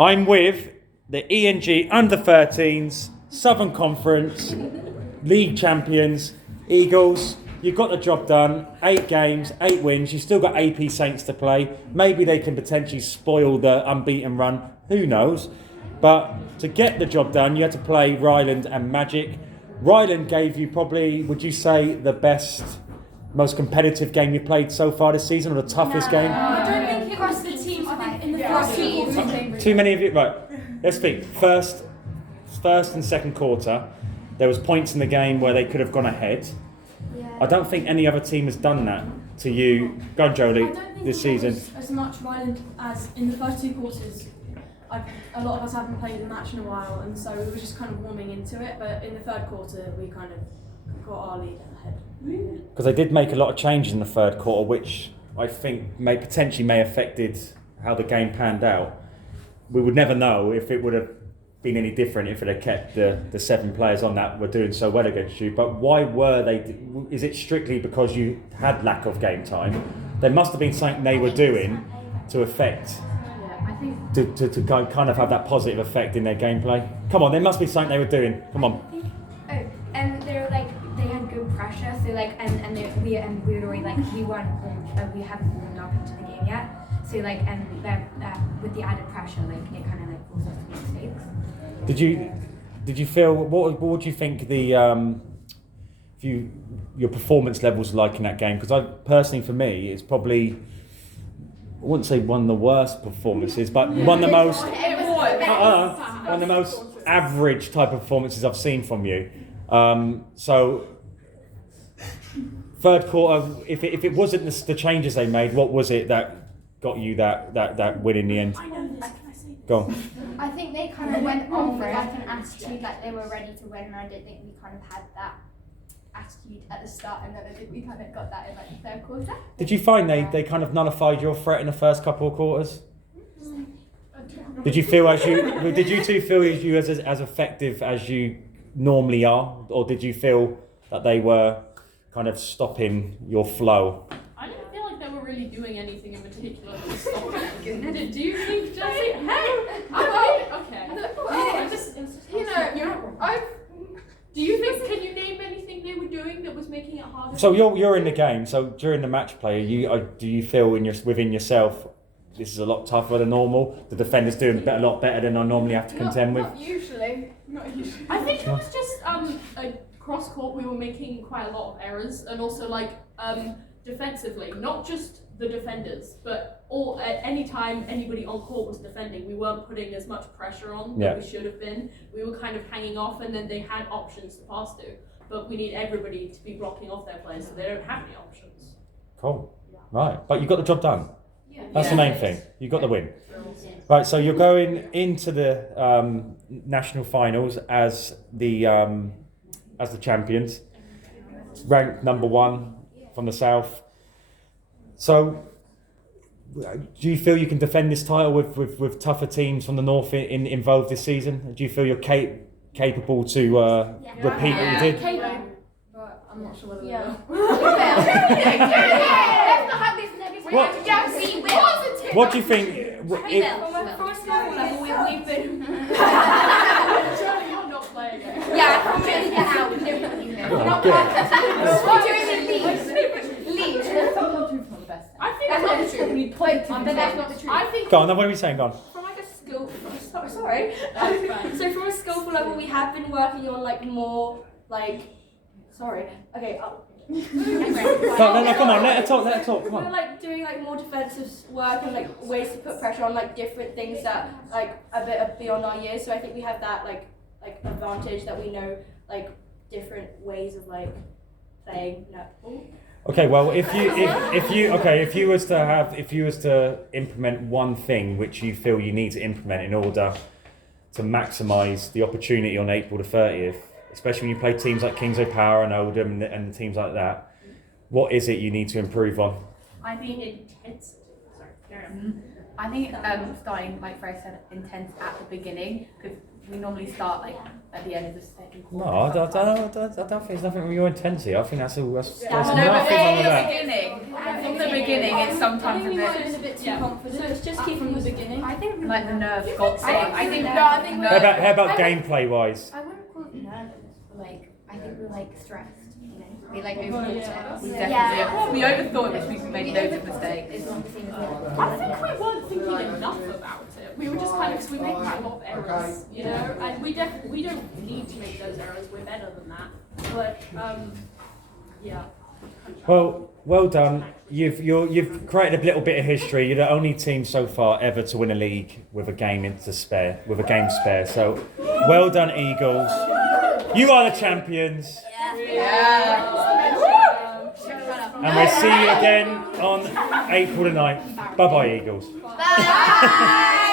I'm with the ENG Under-13s, Southern Conference, League Champions, Eagles. You've got the job done. 8 games, 8 wins. You've still got AP Saints to play. Maybe they can potentially spoil the unbeaten run. Who knows? But to get the job done, you had to play Ryland and Magic. Ryland gave you probably, would you say, the best, most competitive game you played so far this season, or the toughest game? I don't think it was the team. I think in the first quarter. Too many of you. Right. Let's speak. First and second quarter, there was points in the game where they could have gone ahead. I don't think any other team has done that to you. Go on, Jolie, this season. As much Ryland as in the first 2 quarters. A lot of us haven't played a match in a while, and so we were just kind of warming into it. But in the third quarter, we kind of got our lead ahead. Because they did make a lot of changes in the third quarter, which I think may affected how the game panned out. We would never know if it would have been any different if it had kept the 7 players on that were doing so well against you. But why were they? Is it strictly because you had lack of game time? There must have been something they were doing to affect. To kind of have that positive effect in their gameplay. Come on, there must be something they were doing. Come on. And they were they had good pressure. So we were already we haven't warmed up into the game yet. So with the added pressure, it kind of forced us to make mistakes. Did you feel what would you think your performance levels like in that game? Because I personally, for me, it's probably, I wouldn't say one of the worst performances, but one of the most average type of performances I've seen from you. So third quarter, if it wasn't the changes they made, what was it that got you that win in the end? Go on. I think they kind of went on with an attitude like they were ready to win, and I don't think we kind of had that attitude at the start, and then I think we kind of got that in the third quarter. Did you find they kind of nullified your threat in the first couple of quarters? Did you two feel you as effective as you normally are, or did you feel that they were kind of stopping your flow? I didn't feel like they were really doing anything in particular to stop it. Do you think, Jesse? Hey, okay. Do you think? Can you name anything they were doing that was making it harder? So you're in the game. So during the match play, do you feel within yourself, this is a lot tougher than normal? The defenders doing a lot better than I normally have to contend with. Not usually. I think it was just a cross court. We were making quite a lot of errors, and also defensively, not just the defenders, but at any time anybody on court was defending, we weren't putting as much pressure on that we should have been. We were kind of hanging off, and then they had options to pass to. But we need everybody to be blocking off their players, so they don't have any options. Cool. Right, but you got the job done. Yeah. That's the main thing. You got the win. Right, so you're going into the national finals as the champions, ranked number 1 from the south. So, do you feel you can defend this title with tougher teams from the north involved this season? Do you feel you're capable to repeat what you did? But I'm not sure whether we will. What do you think? From a skill level, we've been. You're not playing it. Yeah, from it out. We're doing the league. I think that's not the truth. We played but that's not the truth. I think. Go on, what are we saying? Go on. From a skill, sorry. That's fine. So from a skillful level, we have been working on more sorry. Okay. No, come on, let her talk, come on. We're doing more defensive work and ways to put pressure on different things that a bit beyond our years. So I think we have that advantage that we know different ways of playing netball. Okay, well, if you was to implement one thing which you feel you need to implement in order to maximise the opportunity on April the 30th, especially when you play teams like Kings O'Power and Oldham and teams like that, what is it you need to improve on? I think intensity. Sorry, carry on. I think starting, like Freya said, intense at the beginning, because we normally start like at the end of the second No, quarter. I don't think there's nothing with your intensity. I think that's all. There's No, but nothing wrong with that. from the beginning, it's sometimes I a think we might have bit been a bit too confident. Let's just keep from the beginning. I think like the nerves got to. I think How about gameplay wise? I wouldn't call it nervous, but like I think we're like stressed. You know, we like overthought it. We Yeah. definitely we overthought this week. We made loads of mistakes. It's not the same as well. I think we weren't thinking enough about it. We were just kind of, we make quite a lot of errors, you know, and we don't need to make those errors. We're better than that. But yeah. Well done. You've created a little bit of history. You're the only team so far ever to win a league with a game spare. So, well done, Eagles. You are the champions. And we'll see you again on April the 9th. Bye bye, Eagles. Bye.